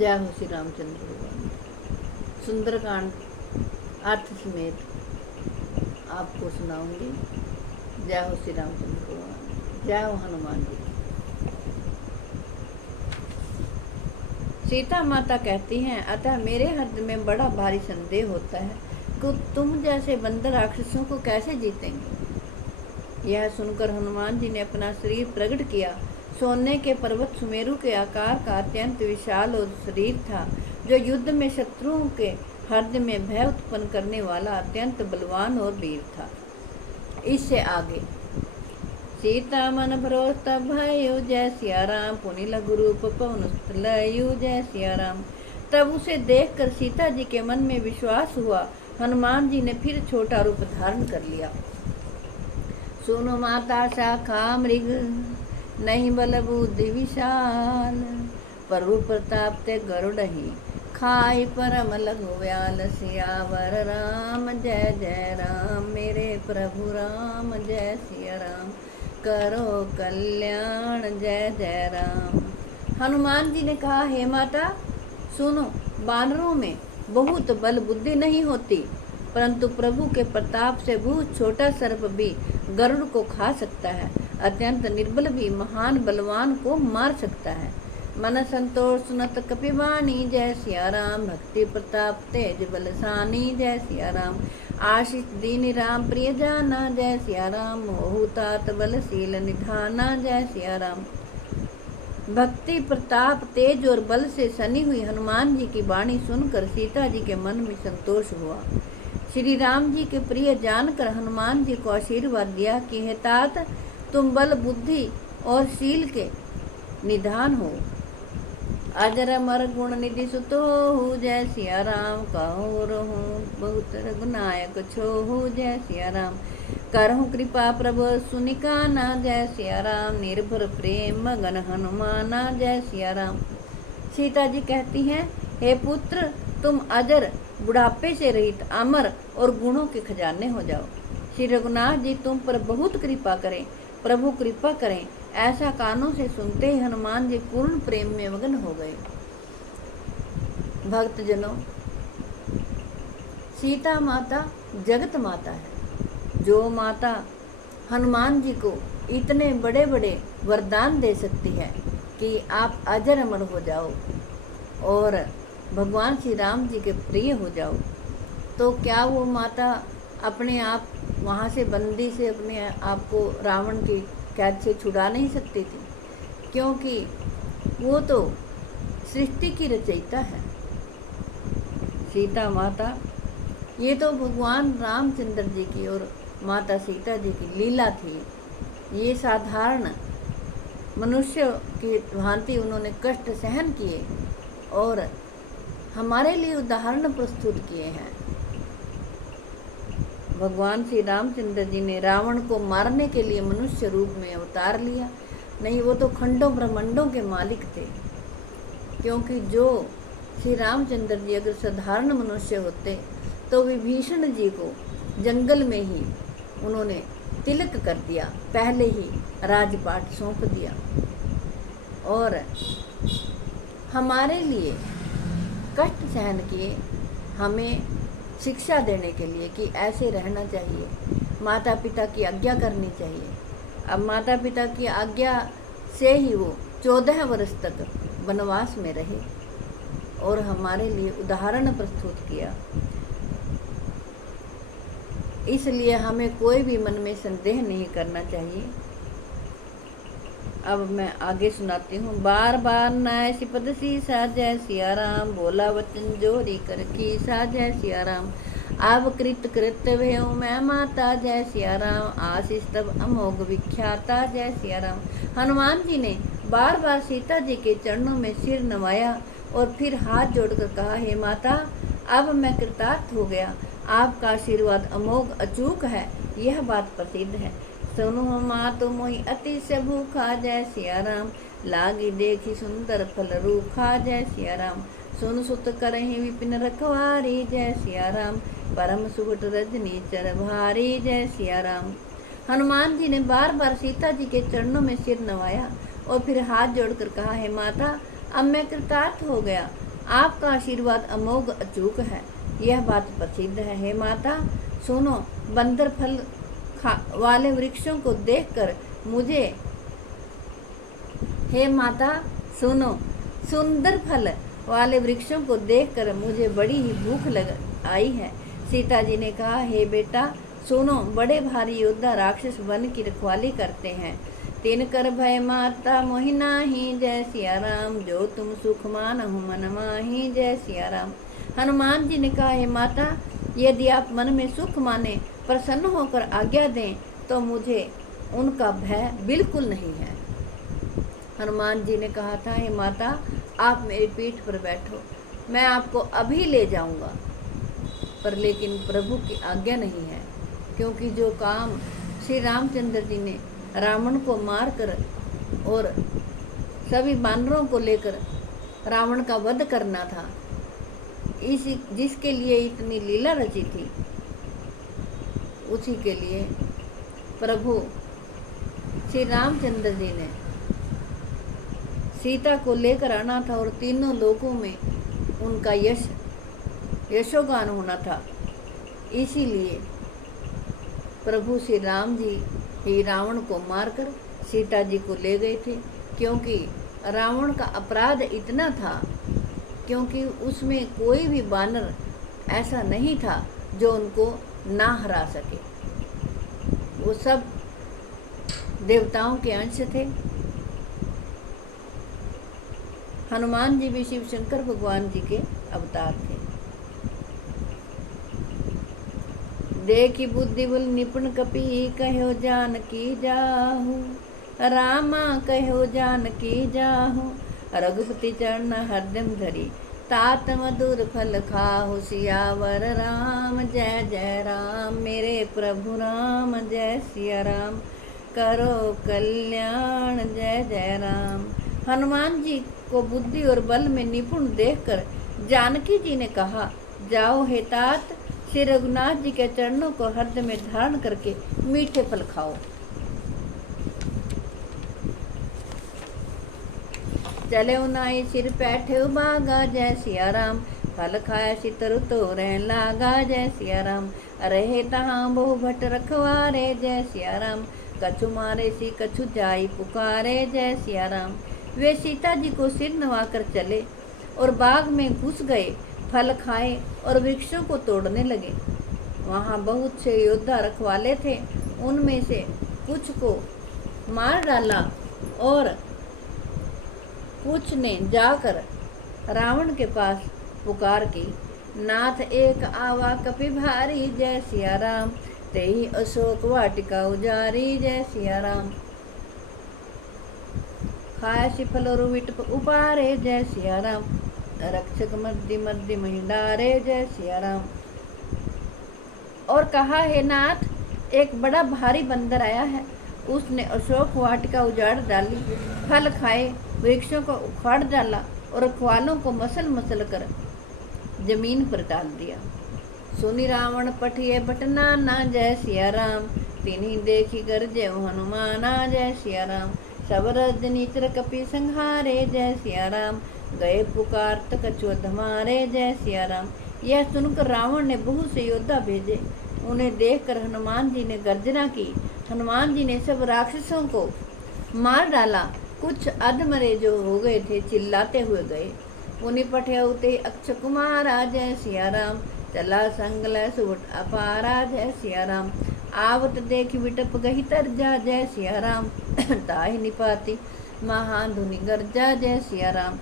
जय हो श्री रामचंद्र भगवान। सुंदरकांड अर्थ समेत आपको सुनाऊंगी। जय हो श्री रामचंद्र भगवान, जय हो हनुमान जी। सीता माता कहती हैं, अतः मेरे हृदय में बड़ा भारी संदेह होता है कि तुम जैसे बंदर राक्षसों को कैसे जीतेंगे। यह सुनकर हनुमान जी ने अपना शरीर प्रकट किया। सोने के पर्वत सुमेरु के आकार का अत्यंत विशाल और शरीर था, जो युद्ध में शत्रुओं के हृदय में भय उत्पन्न करने वाला अत्यंत बलवान और वीर था। इससे आगे सीता मन भरोस तब भयो, जय सिया राम। पुनि लघु रूप पवन लयो, जय सिया राम। तब उसे देखकर सीता जी के मन में विश्वास हुआ। हनुमान जी ने फिर छोटा रूप धारण कर लिया। सुनो माता शाखा मृग, नहीं बल बुद्धि विशाल। प्रभु प्रताप ते गरुड़हि, खाई परम लघु व्याल। सियावर राम जय जय राम, मेरे प्रभु राम जय सिया राम। करो कल्याण जय जय राम। हनुमान जी ने कहा, हे माता सुनो, बानरों में बहुत बल बुद्धि नहीं होती, परंतु प्रभु के प्रताप से बहुत छोटा सर्प भी गरुड़ को खा सकता है। अत्यंत निर्बल भी महान बलवान को मार सकता है। मन संतोष सुनत कपिवाणी, जय सिया राम। भक्ति प्रताप तेज बलसानी, जय सिया राम। आशीष दीन राम प्रिय जाना, जय सिया राम। मोहु तात बलशील निधाना, जय सिया राम। भक्ति प्रताप तेज और बल से सनी हुई हनुमान जी की वाणी सुनकर सीता जी के मन में संतोष हुआ। श्री राम जी के प्रिय जानकर हनुमान जी को आशीर्वाद दिया कि हे तात, तुम बल बुद्धि और शील के निधान हो। अजर अमर गुण निधि सुतो हो, जय सिया राम। कहो रहूं बहुत रघुनायक छोहु, जय सिया राम। करहु कृपा प्रभु सुनिकाना, जय सिया राम। निर्भर प्रेम मगन हनुमाना, जय सिया राम। सीता जी कहती हैं, हे पुत्र, तुम अजर, बुढ़ापे से रहित, अमर और गुणों के खजाने हो जाओ। श्री रघुनाथ जी तुम पर बहुत कृपा करें, प्रभु कृपा करें। ऐसा कानों से सुनते ही हनुमान जी पूर्ण प्रेम में मगन हो गए। भक्तजनों, सीता माता जगत माता है। जो माता हनुमान जी को इतने बड़े बड़े वरदान दे सकती है कि आप अजर अमर हो जाओ और भगवान श्री राम जी के प्रिय हो जाओ, तो क्या वो माता अपने आप वहाँ से बंदी से अपने आप को रावण की कैद से छुड़ा नहीं सकती थी? क्योंकि वो तो सृष्टि की रचयिता है। सीता माता, ये तो भगवान रामचंद्र जी की और माता सीता जी की लीला थी। ये साधारण मनुष्य की भांति उन्होंने कष्ट सहन किए और हमारे लिए उदाहरण प्रस्तुत किए हैं। भगवान श्री रामचंद्र जी ने रावण को मारने के लिए मनुष्य रूप में अवतार लिया नहीं, वो तो खंडों ब्रह्मांडों के मालिक थे। क्योंकि जो श्री रामचंद्र जी अगर साधारण मनुष्य होते तो विभीषण जी को जंगल में ही उन्होंने तिलक कर दिया, पहले ही राजपाट सौंप दिया और हमारे लिए कष्ट सहन किए, हमें शिक्षा देने के लिए कि ऐसे रहना चाहिए, माता पिता की आज्ञा करनी चाहिए। अब माता पिता की आज्ञा से ही वो 14 वर्ष तक वनवास में रहे और हमारे लिए उदाहरण प्रस्तुत किया। इसलिए हमें कोई भी मन में संदेह नहीं करना चाहिए। अब मैं आगे सुनाती हूँ। बार बार नाय सिपद सीसा, जय सिया राम। बोला वचन जोरी कर कीसा, जय सिया राम। अब कृत कृत्य भयो मैं माता, जय सिया राम। आशीष तब अमोघ विख्याता, जय सिया राम। हनुमान जी ने बार बार सीता जी के चरणों में सिर नवाया और फिर हाथ जोड़कर कहा, हे माता, अब मैं कृतार्थ हो गया। आपका आशीर्वाद अमोघ अचूक है, यह बात प्रसिद्ध है। सुनो माँ तो मोहि अतिशय भूखा, जय सिया राम। लागी देखी सुंदर फल रूखा, जय सिया राम। सुन सुत करहि विपिन रखवारी, जय सिया राम। परम सुगट रजनी चर भारी, जय सिया राम। हनुमान जी ने बार बार सीता जी के चरणों में सिर नवाया और फिर हाथ जोड़कर कहा, हे माता, अब मैं कृतार्थ हो गया। आपका आशीर्वाद अमोघ अचूक है, यह बात प्रसिद्ध है। हे माता सुनो, बंदर फल वाले वृक्षों को देखकर मुझे हे माता सुनो, सुंदर फल वाले वृक्षों को देखकर मुझे बड़ी ही भूख लग आई है। सीता जी ने कहा, हे बेटा सुनो, बड़े भारी योद्धा राक्षस वन की रखवाली करते हैं। तिन कर भय माता मोहि नाहि, जय सिया राम, जो तुम सुख मानहु मन माहि, जय सिया राम। हनुमान जी ने कहा, हे माता यदि आप मन में सुख माने, प्रसन्न होकर आज्ञा दें, तो मुझे उनका भय बिल्कुल नहीं है। हनुमान जी ने कहा था, हे माता आप मेरी पीठ पर बैठो, मैं आपको अभी ले जाऊंगा। पर लेकिन प्रभु की आज्ञा नहीं है, क्योंकि जो काम श्री रामचंद्र जी ने रावण को मारकर और सभी बानरों को लेकर रावण का वध करना था, इसी जिसके लिए इतनी लीला रची थी, उसी के लिए प्रभु श्री रामचंद्र जी ने सीता को लेकर आना था और तीनों लोकों में उनका यशोगान होना था। इसीलिए प्रभु श्री राम जी ही रावण को मारकर सीता जी को ले गए थे, क्योंकि रावण का अपराध इतना था, क्योंकि उसमें कोई भी बानर ऐसा नहीं था जो उनको ना हरा सके। वो सब देवताओं के अंश थे। हनुमान जी भी शिव शंकर भगवान जी के अवतार थे। देखी बुद्धि बल निपुण कपि, कहो जानकी जाहू, रामा कहो जानकी जाहू, रघुपति चरण हरदम धरी, तात मधुर फल खाहु, सियावर राम जय जय राम। मेरे प्रभु राम जय सिया राम, करो कल्याण जय जय राम। हनुमान जी को बुद्धि और बल में निपुण देखकर जानकी जी ने कहा, जाओ हे तात, श्री रघुनाथ जी के चरणों को हृदय में धारण करके मीठे फल खाओ। चले उनाई सिर पैठे बागा, जय सिया राम, फल खाया सितर तो रह लागा, जय सिया राम। रहे तहाँ बहु भट रखवारे, जय सिया राम, कछु मारे सी कछु जाई पुकारे, जय सिया राम। वे सीता जी को सिर नवाकर चले और बाग में घुस गए, फल खाए और वृक्षों को तोड़ने लगे। वहाँ बहुत से योद्धा रखवाले थे, उनमें से कुछ को मार डाला और कुछ ने जाकर रावण के पास पुकार की, नाथ एक आवा कपि भारी, जय सिया राम, तेहि अशोक वाटिका उजारी, जय सिया राम। खाया सिफल और विट उपारे, जय सिया राम, रक्षक मर्दी मर्दी महिंडारे, जय सिया राम। और कहा, हे नाथ, एक बड़ा भारी बंदर आया है, उसने अशोक वाटिका उजाड़ डाली, फल खाए, वृक्षों को उखाड़ डाला और रखवालों को मसल मसल कर जमीन पर डाल दिया। सुनी रावण पठिए बटनाना, जय सिया राम, तिन्ही देखी गरजे हनुमाना, जय सिया राम। सब रजनीचर कपि संहारे, जय सिया राम, गए पुकार तक कछुअ धमारे, जय सिया राम। यह सुनकर रावण ने बहुत से योद्धा भेजे। उन्हें देखकर हनुमान जी ने गर्जना की। हनुमान जी ने सब राक्षसों को मार डाला। कुछ अधमरे जो हो गए थे चिल्लाते हुए गए। उन्हीं पठे अक्ष कुमारा, जय सिया राम, चला संगल सुवट अपारा, जय सिया राम। आवत देख विटप गही तरजा, जय सिया राम, ताहि निपाति महाधुनि गर्जा, जय सिया राम।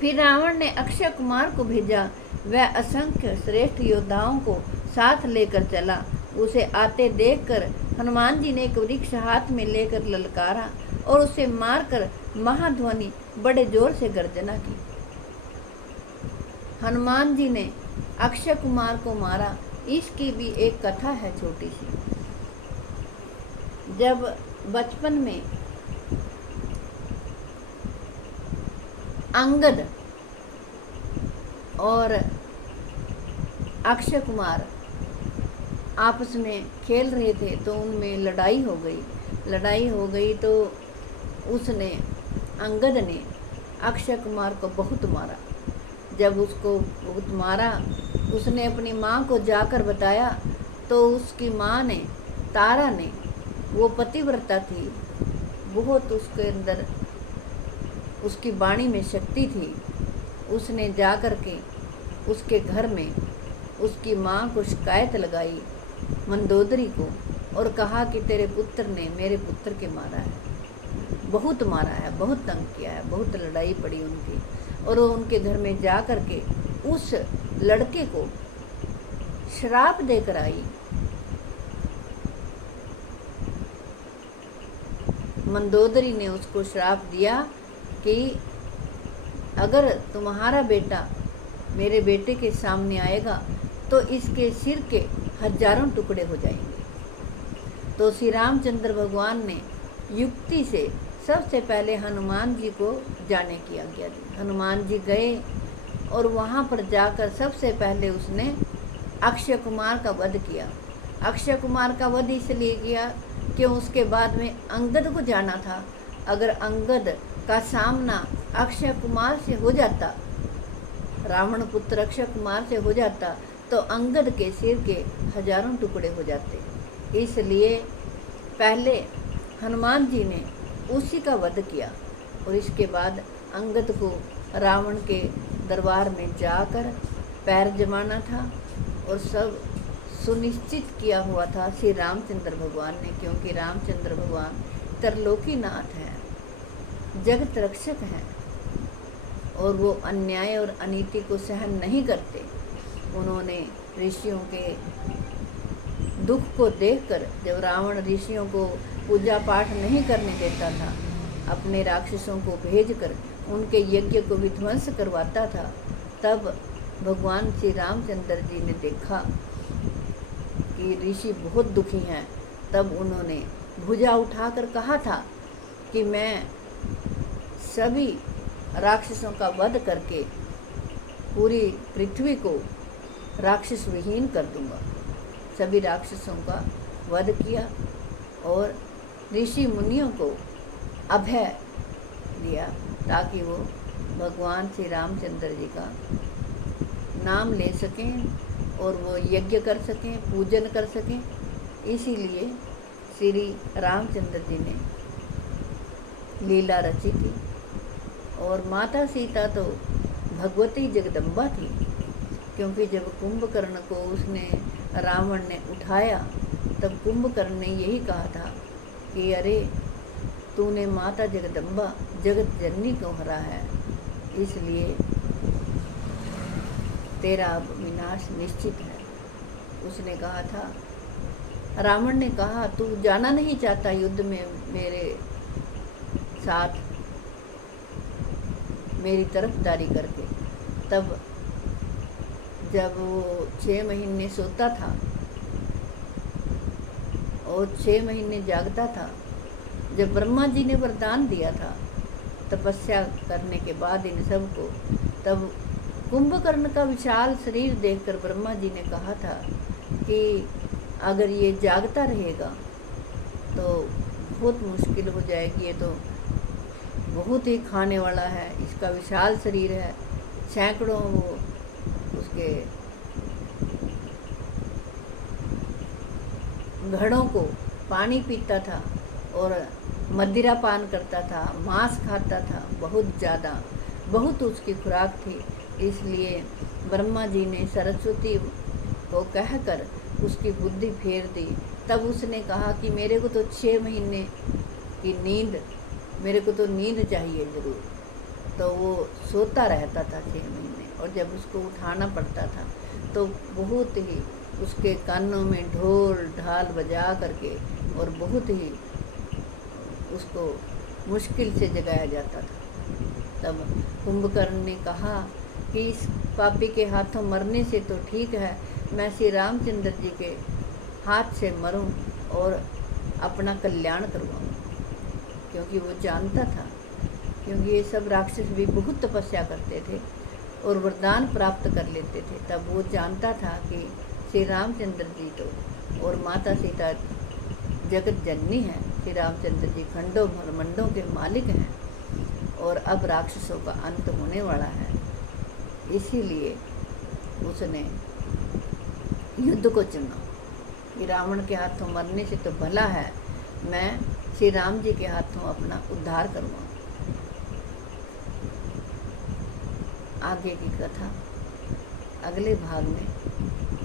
फिर रावण ने अक्षय कुमार को भेजा। वह असंख्य श्रेष्ठ योद्धाओं को साथ लेकर चला। उसे आते देखकर हनुमान जी ने एक वृक्ष हाथ में लेकर ललकारा और उसे मारकर महाध्वनि बड़े जोर से गर्जना की। हनुमान जी ने अक्षय कुमार को मारा। इसकी भी एक कथा है छोटी सी। जब बचपन में अंगद और अक्षय कुमार आपस में खेल रहे थे तो उनमें लड़ाई हो गई तो उसने अंगद ने अक्षय कुमार को बहुत मारा। जब उसको बहुत मारा, उसने अपनी माँ को जाकर बताया, तो उसकी माँ ने, तारा ने, वो पतिव्रता थी, बहुत उसके अंदर उसकी वाणी में शक्ति थी, उसने जा कर के उसके घर में उसकी माँ को शिकायत लगाई मंदोदरी को, और कहा कि तेरे पुत्र ने मेरे पुत्र के मारा है, बहुत मारा है, बहुत तंग किया है, बहुत लड़ाई पड़ी उनकी। और वो उनके घर में जा कर के उस लड़के को श्राप देकर आई। मंदोदरी ने उसको श्राप दिया कि अगर तुम्हारा बेटा मेरे बेटे के सामने आएगा तो इसके सिर के 1000 टुकड़े हो जाएंगे। तो श्री रामचंद्र भगवान ने युक्ति से सबसे पहले हनुमान जी को जाने की आज्ञा दी। हनुमान जी गए और वहाँ पर जाकर सबसे पहले उसने अक्षय कुमार का वध किया। अक्षय कुमार का वध इसलिए किया कि उसके बाद में अंगद को जाना था। अगर अंगद का सामना अक्षय कुमार से हो जाता, रावण पुत्र अक्षय कुमार से हो जाता, तो अंगद के सिर के 1000 टुकड़े हो जाते। इसलिए पहले हनुमान जी ने उसी का वध किया और इसके बाद अंगद को रावण के दरबार में जाकर पैर जमाना था और सब सुनिश्चित किया हुआ था श्री रामचंद्र भगवान ने, क्योंकि रामचंद्र भगवान त्रिलोकीनाथ हैं, जगत रक्षक हैं और वो अन्याय और अनीति को सहन नहीं करते। उन्होंने ऋषियों के दुख को देखकर, जब रावण ऋषियों को पूजा पाठ नहीं करने देता था, अपने राक्षसों को भेजकर उनके यज्ञ को विध्वंस करवाता था, तब भगवान श्री रामचंद्र जी ने देखा कि ऋषि बहुत दुखी हैं। तब उन्होंने भुजा उठाकर कहा था कि मैं सभी राक्षसों का वध करके पूरी पृथ्वी को राक्षस विहीन कर दूंगा। सभी राक्षसों का वध किया और ऋषि मुनियों को अभय दिया ताकि वो भगवान श्री रामचंद्र जी का नाम ले सकें और वो यज्ञ कर सकें, पूजन कर सकें। इसीलिए श्री रामचंद्र जी ने लीला रची थी। और माता सीता तो भगवती जगदम्बा थी, क्योंकि जब कुंभकर्ण को उसने रावण ने उठाया, तब कुंभकर्ण ने यही कहा था कि अरे तूने माता जगदम्बा जगत जननी को हरा है, इसलिए तेरा अब विनाश निश्चित है। उसने कहा था, रावण ने कहा तू जाना नहीं चाहता युद्ध में मेरे साथ मेरी तरफदारी करके। तब जब वो 6 महीने सोता था और 6 महीने जागता था, जब ब्रह्मा जी ने वरदान दिया था तपस्या करने के बाद इन सबको, तब कुंभकर्ण का विशाल शरीर देखकर ब्रह्मा जी ने कहा था कि अगर ये जागता रहेगा तो बहुत मुश्किल हो जाएगी, ये तो बहुत ही खाने वाला है, इसका विशाल शरीर है, सैकड़ों वो उसके घड़ों को पानी पीता था और मदिरा पान करता था, मांस खाता था, बहुत ज़्यादा, बहुत उसकी खुराक थी। इसलिए ब्रह्मा जी ने सरस्वती को कहकर उसकी बुद्धि फेर दी। तब उसने कहा कि मेरे को तो 6 महीने की नींद, मेरे को तो नींद चाहिए ज़रूर। तो वो सोता रहता था 6 महीने, और जब उसको उठाना पड़ता था तो बहुत ही उसके कानों में ढोल ढाल बजा करके और बहुत ही उसको मुश्किल से जगाया जाता था। तब कुंभकर्ण ने कहा कि इस पापी के हाथों मरने से तो ठीक है, मैं श्री रामचंद्र जी के हाथ से मरूं और अपना कल्याण करवाऊं। क्योंकि वो जानता था, क्योंकि ये सब राक्षस भी बहुत तपस्या करते थे और वरदान प्राप्त कर लेते थे। तब वो जानता था कि श्री रामचंद्र जी तो और माता सीता जगत जननी है, श्री रामचंद्र जी खंडों ब्रह्मांडों के मालिक हैं और अब राक्षसों का अंत होने वाला है। इसीलिए उसने युद्ध को चुना कि रावण के हाथों मरने से तो भला है मैं श्री राम जी के हाथों अपना उद्धार करवाऊं। आगे की कथा अगले भाग में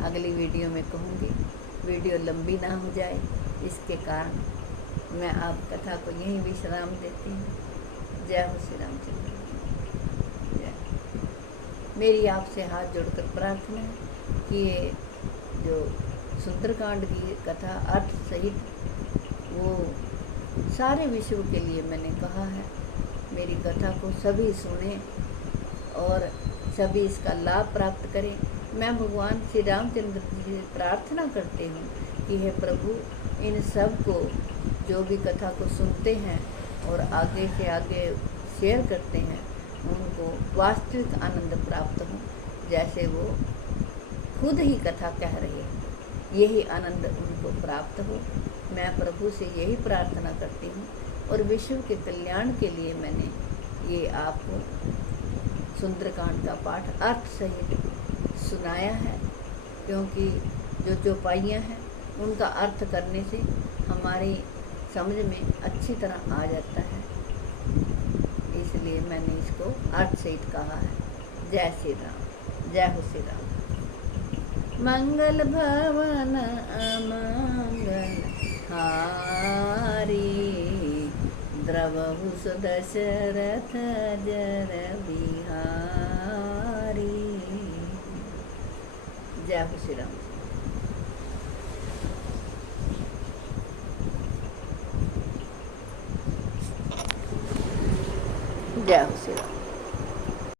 अगली वीडियो में कहूँगी। वीडियो लंबी ना हो जाए इसके कारण मैं आप कथा को यहीं विश्राम देती हूँ। जय हो श्री रामचंद्र। जय। मेरी आपसे हाथ जोड़कर प्रार्थना है कि ये जो सुंदरकांड की कथा अर्थ सहित वो सारे विश्व के लिए मैंने कहा है। मेरी कथा को सभी सुने और सभी इसका लाभ प्राप्त करें। मैं भगवान श्री रामचंद्र जी से प्रार्थना करती हूँ कि हे प्रभु इन सब को जो भी कथा को सुनते हैं और आगे से आगे शेयर करते हैं उनको वास्तविक आनंद प्राप्त हो, जैसे वो खुद ही कथा कह रहे हैं, यही आनंद उनको प्राप्त हो। मैं प्रभु से यही प्रार्थना करती हूँ और विश्व के कल्याण के लिए मैंने ये आपको सुंदरकांड का पाठ अर्थ सहित सुनाया है, क्योंकि जो चौपाइयाँ हैं उनका अर्थ करने से हमारी समझ में अच्छी तरह आ जाता है, इसलिए मैंने इसको अर्थ सहित कहा है। जय श्री राम। जय हो श्री राम। मंगल भवन अमंगल हारी द्रवहु सुदशरथ जर बिहारी। जय हो श्री राम।